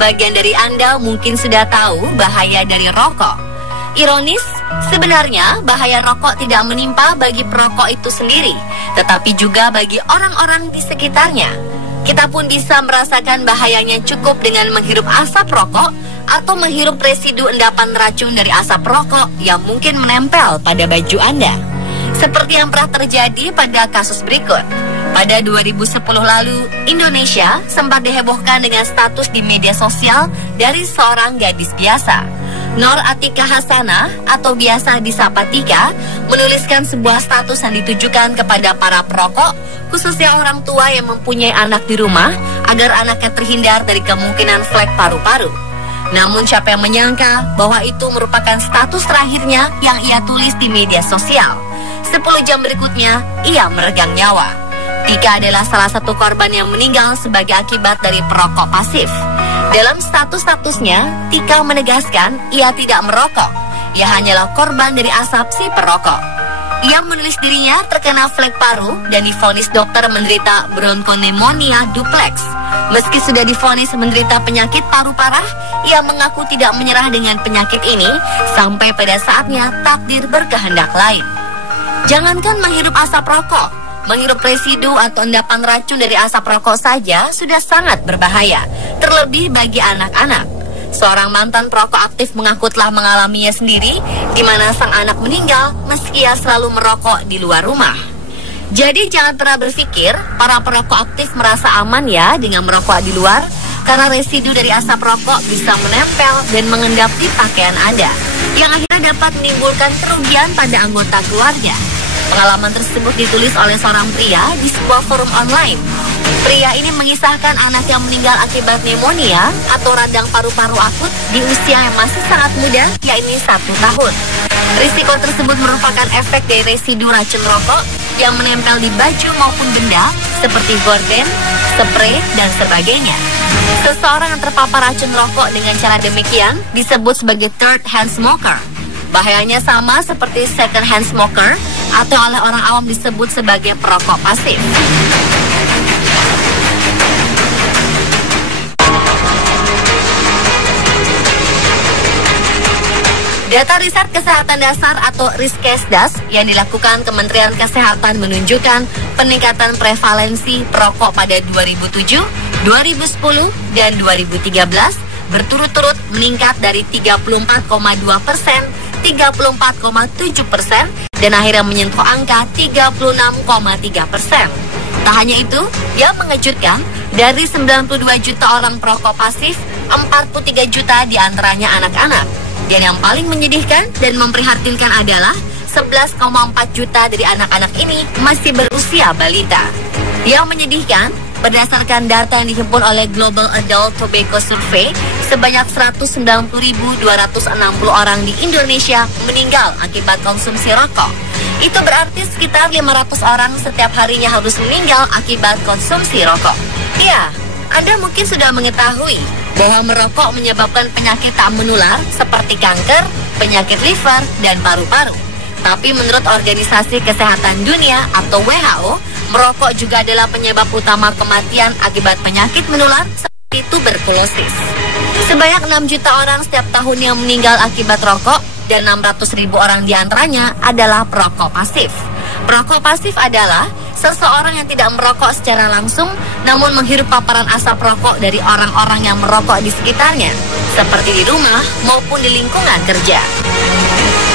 sebagian dari Anda mungkin sudah tahu bahaya dari rokok. Ironis, sebenarnya bahaya rokok tidak menimpa bagi perokok itu sendiri, tetapi juga bagi orang-orang di sekitarnya. Kita pun bisa merasakan bahayanya cukup dengan menghirup asap rokok atau menghirup residu endapan racun dari asap rokok yang mungkin menempel pada baju Anda. Seperti yang pernah terjadi pada kasus berikut. Pada 2010 lalu, Indonesia sempat dihebohkan dengan status di media sosial dari seorang gadis biasa. Nur Atika Hasanah atau biasa disapa Tika menuliskan sebuah status yang ditujukan kepada para perokok, khususnya orang tua yang mempunyai anak di rumah, agar anaknya terhindar dari kemungkinan flek paru-paru. Namun siapa yang menyangka bahwa itu merupakan status terakhirnya yang ia tulis di media sosial. 10 jam berikutnya, ia meregang nyawa. Tika adalah salah satu korban yang meninggal sebagai akibat dari perokok pasif. Dalam statusnya, Tika menegaskan ia tidak merokok. Ia hanyalah korban dari asap si perokok. Ia menulis dirinya terkena flek paru dan divonis dokter menderita bronkonemonia duplex. Meski sudah divonis menderita penyakit paru parah, ia mengaku tidak menyerah dengan penyakit ini sampai pada saatnya takdir berkehendak lain. Jangankan menghirup asap rokok, menghirup residu atau endapan racun dari asap rokok saja sudah sangat berbahaya, terlebih bagi anak-anak. Seorang mantan perokok aktif mengaku telah mengalaminya sendiri, di mana sang anak meninggal meski ia selalu merokok di luar rumah. Jadi jangan pernah berpikir para perokok aktif merasa aman ya dengan merokok di luar, karena residu dari asap rokok bisa menempel dan mengendap di pakaian Anda, yang akhirnya dapat menimbulkan kerugian pada anggota keluarga. Pengalaman tersebut ditulis oleh seorang pria di sebuah forum online. Pria ini mengisahkan anak yang meninggal akibat pneumonia atau radang paru-paru akut di usia yang masih sangat muda, yakni 1 tahun. Risiko tersebut merupakan efek dari residu racun rokok yang menempel di baju maupun benda seperti gorden, spray, dan sebagainya. Seseorang yang terpapar racun rokok dengan cara demikian disebut sebagai third hand smoker. Bahayanya sama seperti second hand smoker atau oleh orang awam disebut sebagai perokok pasif. Data riset kesehatan dasar atau Riskesdas yang dilakukan Kementerian Kesehatan menunjukkan peningkatan prevalensi perokok pada 2007, 2010, dan 2013 berturut-turut meningkat dari 34,2%, 34,7%, dan akhirnya menyentuh angka 36,3%. Tak hanya itu, yang mengejutkan, dari 92 juta orang perokok pasif, 43 juta diantaranya anak-anak. Dan yang paling menyedihkan dan memprihatinkan adalah 11,4 juta dari anak-anak ini masih berusia balita. Yang menyedihkan, berdasarkan data yang dihimpun oleh Global Adult Tobacco Survey, sebanyak 190.260 orang di Indonesia meninggal akibat konsumsi rokok. Itu berarti sekitar 500 orang setiap harinya harus meninggal akibat konsumsi rokok. Ya, Anda mungkin sudah mengetahui bahwa merokok menyebabkan penyakit tak menular seperti kanker, penyakit liver, dan paru-paru. Tapi menurut Organisasi Kesehatan Dunia atau WHO, merokok juga adalah penyebab utama kematian akibat penyakit menular seperti tuberkulosis. Sebanyak 6 juta orang setiap tahunnya meninggal akibat rokok dan 600.000 orang diantaranya adalah perokok pasif. Perokok pasif adalah seseorang yang tidak merokok secara langsung namun menghirup paparan asap rokok dari orang-orang yang merokok di sekitarnya, seperti di rumah maupun di lingkungan kerja.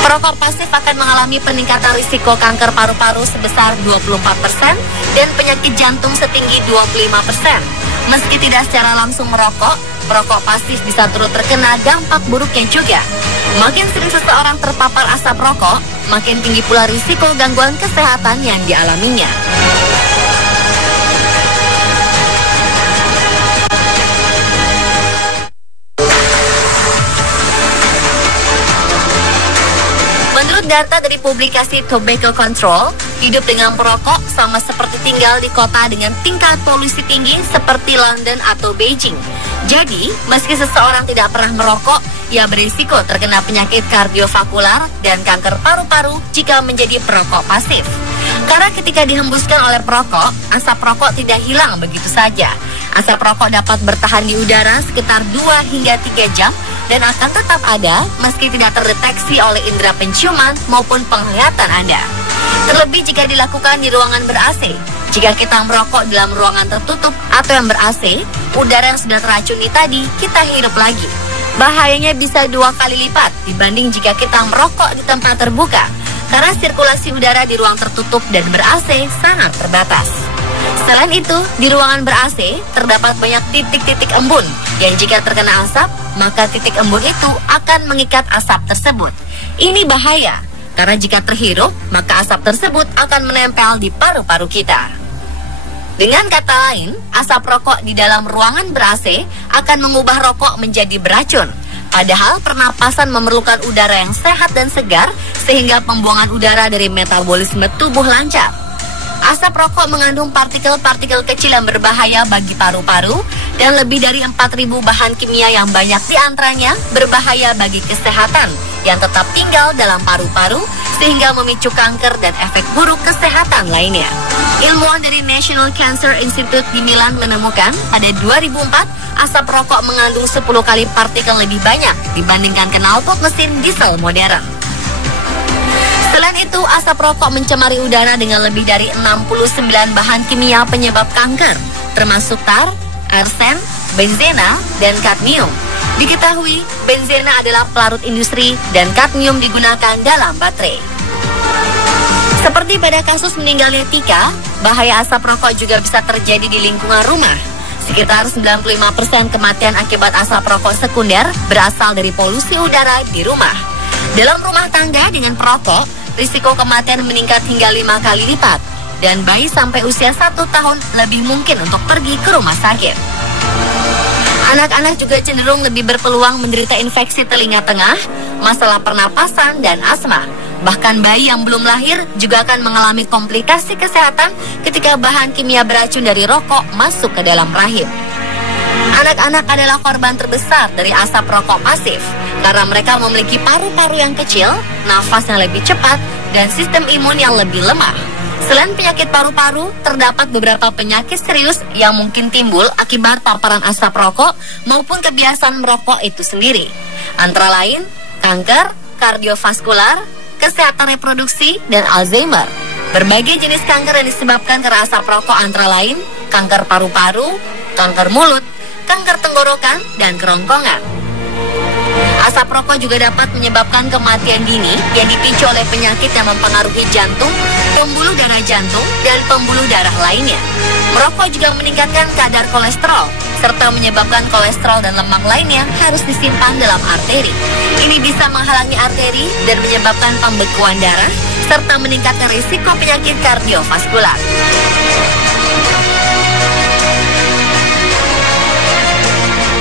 Perokok pasif akan mengalami peningkatan risiko kanker paru-paru sebesar 24% dan penyakit jantung setinggi 25%. Meski tidak secara langsung merokok, perokok pasif bisa turut terkena dampak buruknya juga. Makin sering seseorang terpapar asap rokok, makin tinggi pula risiko gangguan kesehatan yang dialaminya. Menurut data dari publikasi Tobacco Control, hidup dengan perokok sama seperti tinggal di kota dengan tingkat polusi tinggi seperti London atau Beijing. Jadi, meski seseorang tidak pernah merokok, ia berisiko terkena penyakit kardiovaskular dan kanker paru-paru jika menjadi perokok pasif. Karena ketika dihembuskan oleh perokok, asap rokok tidak hilang begitu saja. Asap rokok dapat bertahan di udara sekitar 2 hingga 3 jam dan akan tetap ada meski tidak terdeteksi oleh indera penciuman maupun penglihatan Anda. Terlebih jika dilakukan di ruangan ber-AC. Jika kita merokok dalam ruangan tertutup atau yang ber-AC, udara yang sudah teracuni tadi kita hirup lagi. Bahayanya bisa 2 kali lipat dibanding jika kita merokok di tempat terbuka, karena sirkulasi udara di ruang tertutup dan ber-AC sangat terbatas. Selain itu, di ruangan ber-AC terdapat banyak titik-titik embun yang jika terkena asap, maka titik embun itu akan mengikat asap tersebut. Ini bahaya, karena jika terhirup, maka asap tersebut akan menempel di paru-paru kita. Dengan kata lain, asap rokok di dalam ruangan ber-AC akan mengubah rokok menjadi beracun. Padahal pernapasan memerlukan udara yang sehat dan segar sehingga pembuangan udara dari metabolisme tubuh lancar. Asap rokok mengandung partikel-partikel kecil yang berbahaya bagi paru-paru dan lebih dari 4.000 bahan kimia yang banyak diantaranya berbahaya bagi kesehatan yang tetap tinggal dalam paru-paru sehingga memicu kanker dan efek buruk kesehatan lainnya. Ilmuwan dari National Cancer Institute di Milan menemukan pada 2004 asap rokok mengandung 10 kali partikel lebih banyak dibandingkan knalpot mesin diesel modern. Selain itu, asap rokok mencemari udara dengan lebih dari 69 bahan kimia penyebab kanker, termasuk tar, arsen, benzena, dan kadmium. Diketahui, benzena adalah pelarut industri dan kadmium digunakan dalam baterai. Seperti pada kasus meninggalnya Tika, bahaya asap rokok juga bisa terjadi di lingkungan rumah. Sekitar 95% kematian akibat asap rokok sekunder berasal dari polusi udara di rumah. Dalam rumah tangga dengan perokok, risiko kematian meningkat hingga 5 kali lipat, dan bayi sampai usia 1 tahun lebih mungkin untuk pergi ke rumah sakit. Anak-anak juga cenderung lebih berpeluang menderita infeksi telinga tengah, masalah pernapasan, dan asma. Bahkan bayi yang belum lahir juga akan mengalami komplikasi kesehatan ketika bahan kimia beracun dari rokok masuk ke dalam rahim. Anak-anak adalah korban terbesar dari asap rokok pasif karena mereka memiliki paru-paru yang kecil, nafas yang lebih cepat, dan sistem imun yang lebih lemah. Selain penyakit paru-paru, terdapat beberapa penyakit serius yang mungkin timbul akibat paparan asap rokok maupun kebiasaan merokok itu sendiri. Antara lain, kanker, kardiovaskular, kesehatan reproduksi, dan Alzheimer. Berbagai jenis kanker yang disebabkan karena asap rokok antara lain kanker paru-paru, kanker mulut, kanker tenggorokan, dan kerongkongan. Asap rokok juga dapat menyebabkan kematian dini yang dipicu oleh penyakit yang mempengaruhi jantung, pembuluh darah jantung, dan pembuluh darah lainnya. Merokok juga meningkatkan kadar kolesterol, serta menyebabkan kolesterol dan lemak lainnya harus disimpan dalam arteri. Ini bisa menghalangi arteri dan menyebabkan pembekuan darah, serta meningkatkan risiko penyakit kardiovaskular.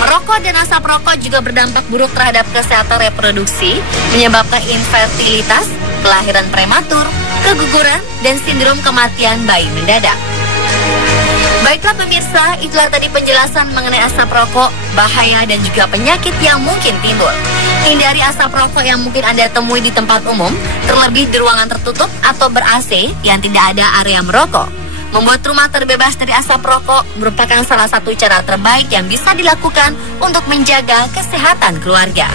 Merokok dan asap rokok juga berdampak buruk terhadap kesehatan reproduksi, menyebabkan infertilitas, kelahiran prematur, keguguran, dan sindrom kematian bayi mendadak. Baiklah pemirsa, itulah tadi penjelasan mengenai asap rokok, bahaya dan juga penyakit yang mungkin timbul. Hindari asap rokok yang mungkin Anda temui di tempat umum, terlebih di ruangan tertutup atau ber-AC yang tidak ada area merokok. Membuat rumah terbebas dari asap rokok merupakan salah satu cara terbaik yang bisa dilakukan untuk menjaga kesehatan keluarga.